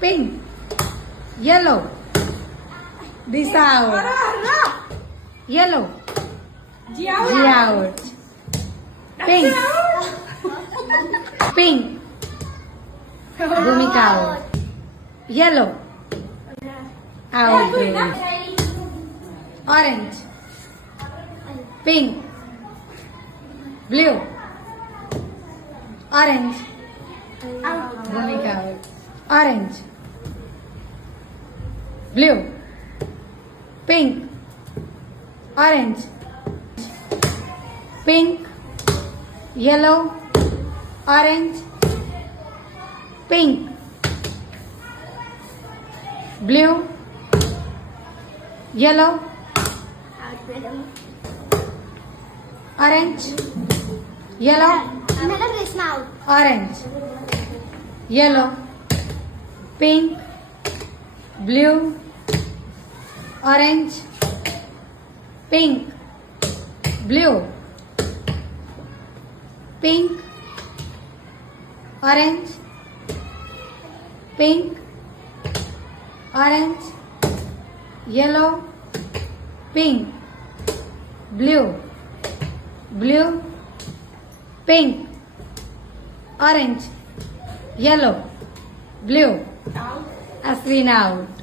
Pink. Yellow. Disa out. Yellow. G out. Pink. Pink. Bhumika out. Yellow. Out. Orange. Pink. Blue. Orange. Bhumika out. Orange. Blue. Pink. Orange. Pink. Yellow. Orange. Pink. Blue. Yellow. Orange. Yellow. Orange. Yellow. Pink. Blue. Orange. Pink. Blue. Pink. Orange. Pink. Orange. Yellow. Pink. Blue. Blue. Pink. Orange. Yellow. Blue. Asrina out.